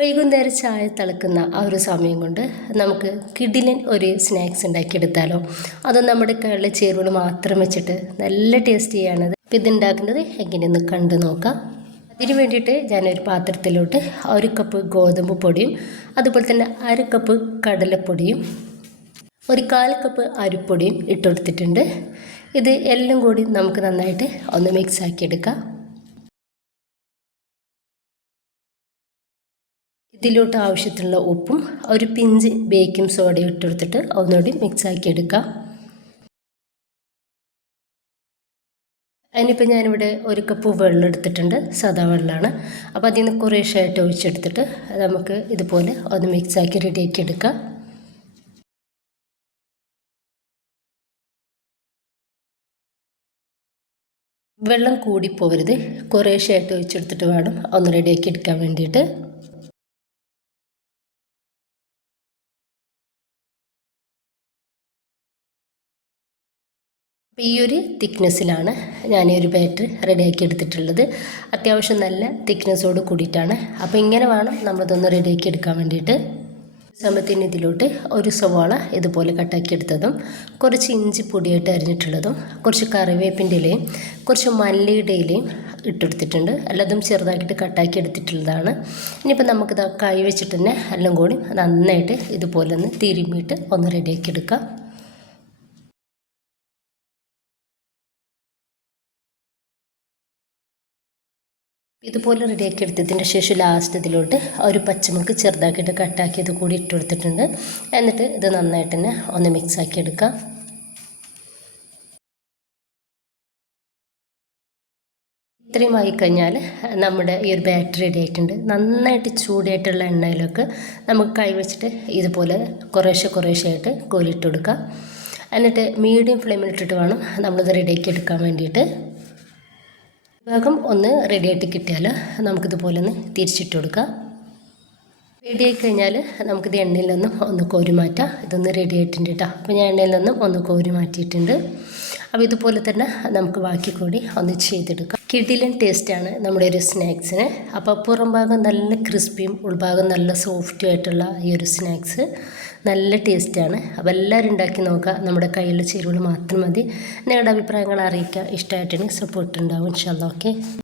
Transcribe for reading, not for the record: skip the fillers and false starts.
വൈകുന്നേരം ചായ തിളക്കുന്ന ആ ഒരു സമയം കൊണ്ട് നമുക്ക് കിടിലൻ ഒരു സ്നാക്സ് ഉണ്ടാക്കിയെടുത്താലോ. അതും നമ്മുടെ കയ്യിലെ ചേരുവകൾ മാത്രം വെച്ചിട്ട് നല്ല ടേസ്റ്റിയാണത്. ഇതുണ്ടാക്കുന്നത് എങ്ങനെയൊന്ന് കണ്ടു നോക്കാം. അതിന് വേണ്ടിയിട്ട് ഞാനൊരു പാത്രത്തിലോട്ട് 1 കപ്പ് ഗോതമ്പ് പൊടിയും അതുപോലെ തന്നെ 1/2 കപ്പ് കടലപ്പൊടിയും 1/4 കപ്പ് അരിപ്പൊടിയും ഇട്ടുകൊടുത്തിട്ടുണ്ട്. ഇത് എല്ലാം കൂടി നമുക്ക് നന്നായിട്ട് ഒന്ന് മിക്സ് ആക്കിയെടുക്കാം. ഇതിലോട്ട് ആവശ്യത്തിനുള്ള ഉപ്പും ഒരു പിഞ്ച് ബേക്കിംഗ് സോഡയും ഇട്ടെടുത്തിട്ട് ഒന്നുകൂടി മിക്സ് ആക്കി എടുക്കാം. അതിനിപ്പോൾ ഞാനിവിടെ 1 കപ്പ് വെള്ളം എടുത്തിട്ടുണ്ട്, സാദാ വെള്ളമാണ്. അപ്പോൾ അതിൽ നിന്ന് കുറേശ്ശായിട്ട് ഒഴിച്ചെടുത്തിട്ട് നമുക്ക് ഇതുപോലെ ഒന്ന് മിക്സാക്കി റെഡിയാക്കി എടുക്കാം. വെള്ളം കൂടിപ്പോകരുത്, കുറേശ്ശായിട്ട് ഒഴിച്ചെടുത്തിട്ട് വേണം ഒന്ന് റെഡിയാക്കി എടുക്കാൻ വേണ്ടിയിട്ട്. ഈ ഒരു തിക്നെസ്സിലാണ് ഞാൻ ഈ ഒരു ബാറ്റർ റെഡിയാക്കി എടുത്തിട്ടുള്ളത്. അത്യാവശ്യം നല്ല തിക്നെസ്സോട് കൂടിയിട്ടാണ്. അപ്പോൾ ഇങ്ങനെ വേണം നമ്മളിതൊന്ന് റെഡിയാക്കി എടുക്കാൻ വേണ്ടിയിട്ട്. സമയത്തിന് ഇതിലോട്ട് ഒരു സവാള ഇതുപോലെ കട്ടാക്കി എടുത്തതും കുറച്ച് ഇഞ്ചി പൊടിയായിട്ട് അരിഞ്ഞിട്ടുള്ളതും കുറച്ച് കറിവേപ്പിൻ്റെ ഇലയും കുറച്ച് മല്ലിയുടെ ഇലയും ഇട്ടെടുത്തിട്ടുണ്ട്. എല്ലാതും ചെറുതാക്കിയിട്ട് കട്ടാക്കി എടുത്തിട്ടുള്ളതാണ്. ഇനിയിപ്പോൾ നമുക്കിത് കൈ വെച്ചിട്ട് തന്നെ എല്ലാം കൂടി നന്നായിട്ട് ഇതുപോലെ ഒന്ന് തിരുമ്മിയിട്ട് ഒന്ന് റെഡിയാക്കി എടുക്കാം. ഇതുപോലെ റെഡിയാക്കി എടുത്തതിന് ശേഷം ലാസ്റ്റ് ഇതിലോട്ട് ഒരു പച്ചമുളക് ചെറുതാക്കിയിട്ട് കട്ടാക്കിയത് കൂടി ഇട്ട് കൊടുത്തിട്ടുണ്ട്. എന്നിട്ട് ഇത് നന്നായിട്ട് തന്നെ ഒന്ന് മിക്സ് ആക്കി എടുക്കാം. ഇത്രയും ആയിക്കഴിഞ്ഞാൽ നമ്മുടെ ഈ ഒരു ബാറ്റർ റെഡി ആയിട്ടുണ്ട്. നന്നായിട്ട് ചൂടായിട്ടുള്ള എണ്ണയിലൊക്കെ നമുക്ക് കൈ വെച്ചിട്ട് ഇതുപോലെ കുറേശ്ശായിട്ട് കോലിട്ട് കൊടുക്കാം. എന്നിട്ട് മീഡിയം ഫ്ലെയിമിലിട്ടിട്ട് വേണം നമ്മളിത് റെഡിയാക്കി എടുക്കാൻ വേണ്ടിയിട്ട്. ഭാഗം ഒന്ന് റെഡിയായിട്ട് കിട്ടിയാൽ നമുക്കിതുപോലെ ഒന്ന് തിരിച്ചിട്ട് കൊടുക്കാം. റെഡിയായി കഴിഞ്ഞാൽ നമുക്കിത് എണ്ണയിൽ നിന്നും ഒന്ന് കോരി മാറ്റാം. ഇതൊന്ന് റെഡി ആയിട്ടുണ്ട് കേട്ടോ. അപ്പോൾ ഞാൻ എണ്ണയിൽ നിന്നും ഒന്ന് കോരി മാറ്റിയിട്ടുണ്ട്. അപ്പോൾ ഇതുപോലെ തന്നെ നമുക്ക് ബാക്കി കൂടി ഒന്ന് ചെയ്തെടുക്കാം. കിടിലൻ ടേസ്റ്റാണ് നമ്മുടെ ഒരു സ്നാക്സിന്. അപ്പോൾ പുറം ഭാഗം നല്ല ക്രിസ്പിയും ഉൾഭാഗം നല്ല സോഫ്റ്റും ആയിട്ടുള്ള ഈ ഒരു സ്നാക്സ് നല്ല ടേസ്റ്റാണ്. അപ്പോൾ എല്ലാവരും ഉണ്ടാക്കി നോക്കുക. നമ്മുടെ കയ്യിലുള്ള ചേരുവകൾ മാത്രം മതി. നിങ്ങളുടെ അഭിപ്രായങ്ങൾ അറിയിക്കുക. ഇഷ്ടമായിട്ടുണ്ടെങ്കിൽ സപ്പോർട്ട് ഉണ്ടാവും. ഇൻഷാ അല്ലാഹ്. ഓക്കെ.